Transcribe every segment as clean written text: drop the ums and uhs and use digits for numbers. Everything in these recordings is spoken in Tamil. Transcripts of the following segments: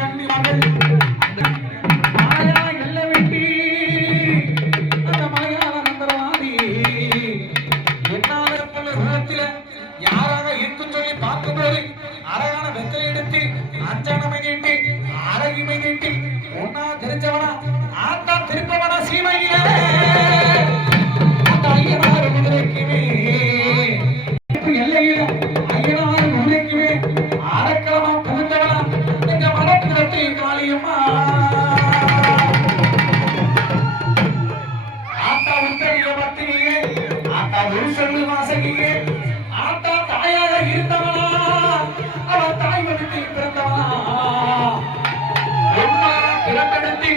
கண்ணி மகள் மாயா எல்ல வெட்டி அந்த மலையாள மந்திரவாதி என்னால உலகத்தில யாராக இருக்கு சொல்லி பார்க்கும்போது அழகான வெத்தலை எடுத்து அஞ்சனமை நீட்டி அழகிமை நீட்டி ஒன்னா தெரிஞ்சவனா ஆத்தா திருப்பவனா சீமையிலே அந்த ஐயனார் குதிரைக்குமே எல்லையில ஐயனார் குதிரைக்குமே அடக்கலமா புகுந்தவனா எங்க மடத்திரத்தை காளியம்மா ஆத்தா உத்தரிய பத்தினியே ஆத்தா ஒரு சொல்லு வாசகியே ஆத்தா தாயாக இருந்தவனா அவள் தாய் வடித்தில் பிறந்தவனா பிறந்தெடுத்து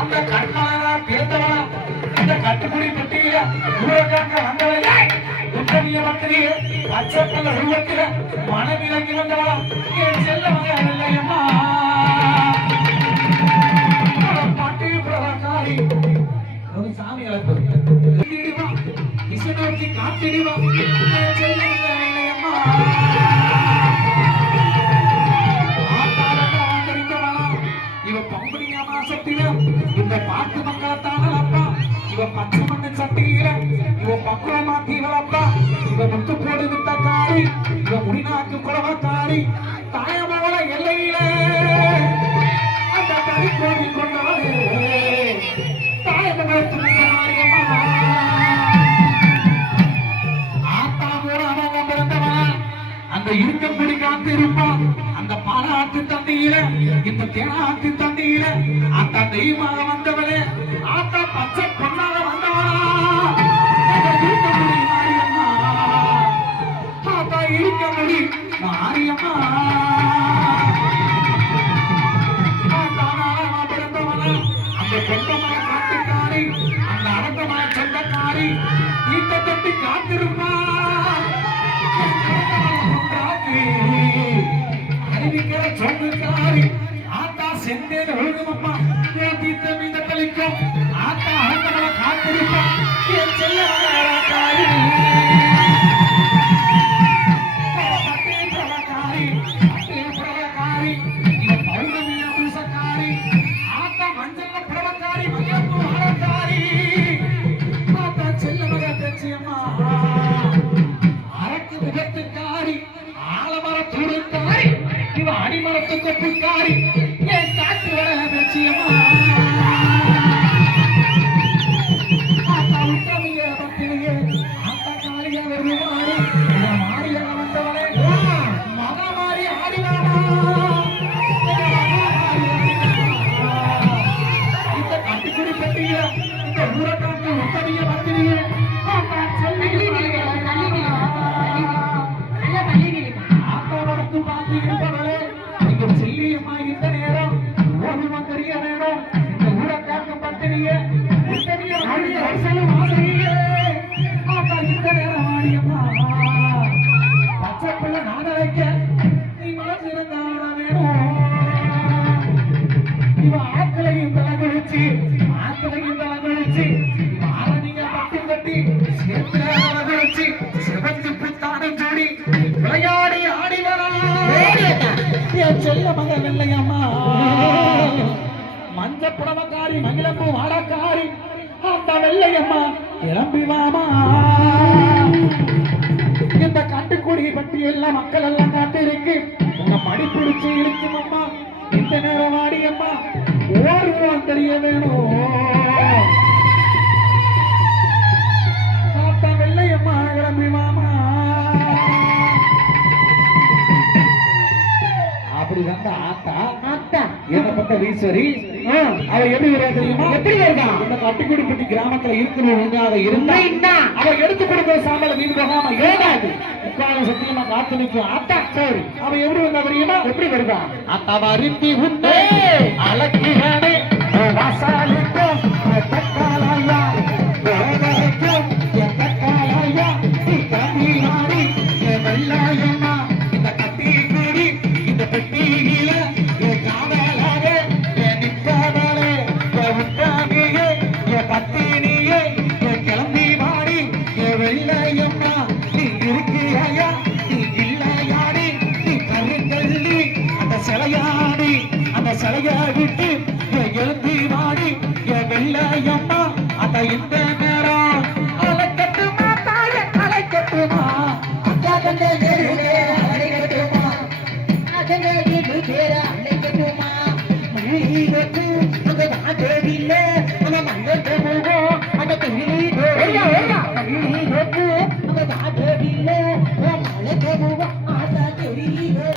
அந்த கண்மலனா பிறந்தவனா இந்த கட்டுக்குடி பெட்டியில ஊரக்காக்க வந்தவளே உத்தரிய பத்திரியே பச்சைப்பள்ள உருவத்தில மனவிலங்கி வந்தவளா என் செல்ல மகன் இல்லையம்மா பாட்டு பிரகாரி ஒரு சாமி அழைப்பு இசை நோக்கி காத்திடுவா என் செல்ல மகன் இல்லையம்மா இந்த பாட்டு மக்களத்தான அப்பா இவ பச்சை மண்ணு சட்டியில இவ பக்குவமாக்கிவளப்பா இவ முத்து போடு வித்தக்காரி இவ முடிநாக்கு குளவக்காரி தாயமோட எல்லையில அந்த தனிக்கோடி கொண்டவளே தாயமோட ஆத்தாவோட அவங்க பிறந்தவனா அந்த இருக்கம்படி காத்து இருப்பான் அந்த பாலாத்து தண்ணியில இந்த தேனாத்து தண்ணியில அந்த தெய்வமாக வந்தவளே ஆத்தா பச்சை பொண்ணாக வந்தவளா இருக்கமுடி மாரியம்மா ஆத்தா இருக்கமுடி மாரியம்மா பிறந்தவளா அந்த பெண்ணமான காட்டுக்காரி அந்த அடக்கமான சொந்தக்காரி ஈட்ட தொட்டி காத்திருப்பா அறிவிக்கிற சொந்தக்காரி ஆத்தா செந்தேன் ஒழுங்குமப்பா தீர்த்த மீத கழிக்கும் ஆத்தா அழகமான காத்திருப்பா என் செல்ல காரி பிரபகாரி இவன் பௌர்ணமிய பூசக்காரி ஆத்தா மஞ்சள் பிரபகாரி மகிழப்பு ஆடக்காரி ஆத்தா செல்ல மக பேச்சியம்மா அரக்கு முகத்துக்காரி ஆலமர தூடுக்காரி இவ அடிமரத்து கொப்புக்காரி என் காட்டு வர பேச்சியம்மா ஆத்தா உத்தமிய பத்திரியே ஆத்தா காளிய வருவாரு மாறியாக வந்தவளே மக மாறி ஆடிவாடா இந்த கட்டுக்குடி பெட்டிய இந்த ஊரக்காட்டு உத்தமிய பத்திரியே ஆத்தா செல்லிய இருப்பவளே இங்க செல்லியம்மா இந்த நேரம் ஓடுமா தெரிய வேணும் இந்த ஊரக்காக்க பத்திரியே உத்தரிய வாசகியே ஆத்தா இந்த நேரம் ஆடியம்மா பச்சை பிள்ளை நாடழைக்க நீ மனசிருந்தாட வேணும் இவ ஆக்களையும் தலைகுளிச்சு ஆரணிய பட்டி கட்டி சேர்த்து தலைகுளிச்சு சிவந்து புத்தாடும் ஜோடி விளையாடி ஆடி வர செல்ல மகன் இல்லையம்மா மஞ்ச புடவக்காரி மகிழம்பு வாடக்காரி அந்த வெள்ளையம்மா கிளம்பி வாமா இந்த கட்டுக்குடி பட்டி எல்லாம் மக்கள் எல்லாம் காத்திருக்கு உங்க படிப்பிடிச்சு இருக்கும் அம்மா இந்த நேரம் வாடியம்மா ஓடுவோம் தெரிய வேணும் அந்த வெள்ளையம்மா கிளம்பி வாமா அப்படி வந்த ஆத்தா ஏகப்பட்ட வீஸ்வரி அவ எப்படி வருவா தெரியுமா எப்படி வருதான் இந்த கட்டிக்குடிப்பட்டி கிராமத்துல இருக்கணும் அதை இருந்தா அவ எடுத்து கொடுக்கிற சாம்பல வீடு போகாம ஏடாது உட்கார சத்தியமா காத்து நிற்கும் ஆத்தா சரி அவ எப்படி வந்தா தெரியுமா எப்படி வருதா ஆத்தா வருத்தி உண்டே அழகியானே வாசாலிக்கும் தக்காலாயா தக்காலாயா தம்பியாரி வெள்ளாயம்மா இந்த கட்டி கூடி இந்த பெட்டியில காவலாக நிற்பவளே உத்தாமியே பத்தினியே கிளம்பி மாடி வெள்ளாயம்மா நீ இருக்கியா நீ இல்லையாடி நீ கருங்கல்லி அந்த சிலையாடி அந்த சிலைய விட்டு எழுந்தி வாடி வெள்ளையம்மா அத இந்த நேரம் அழைக்கட்டுமா தாய அழைக்கட்டுமா அக்கா கண்ட அழைக்கட்டுமா அகண்ட பேர அழைக்கட்டுமா மல்லிகட்டு அந்த தேவியில அந்த மங்கட்டு முகம் அந்த மல்லிகட்டு அந்த தேவியில மலைக்கு முகம் ஆசா தெரியுது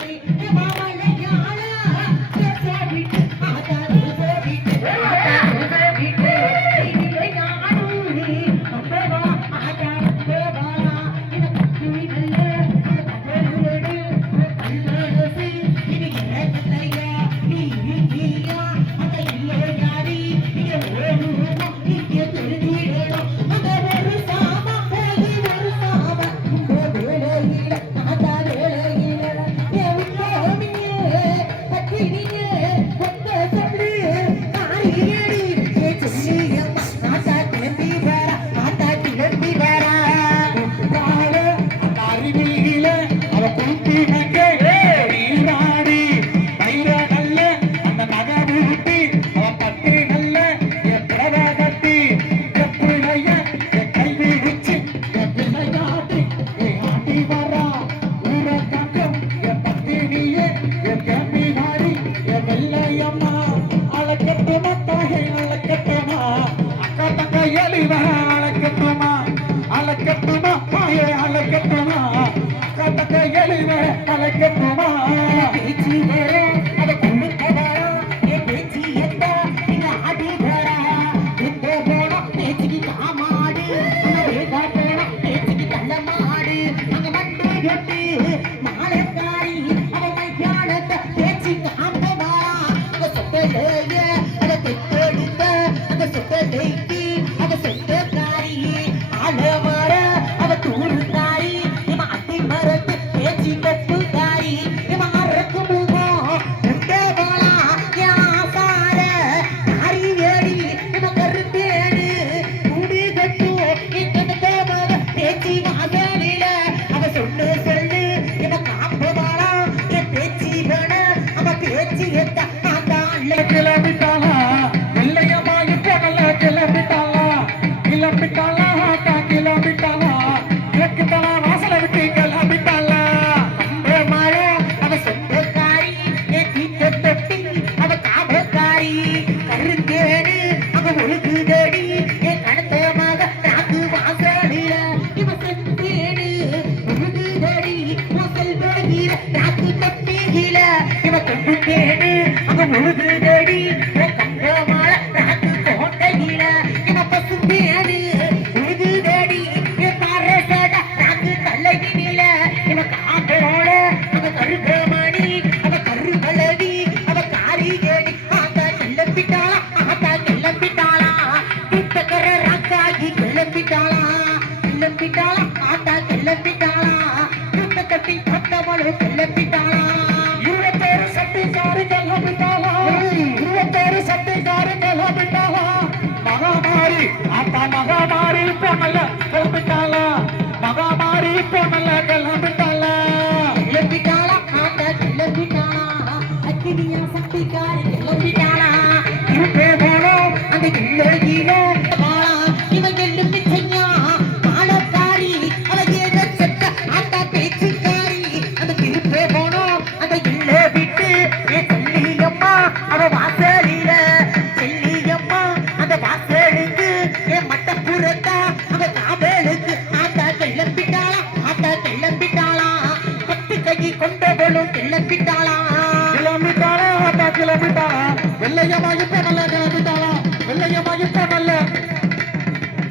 வெள்ளையமாகி போனல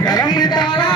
கிளம்பிட்டாளா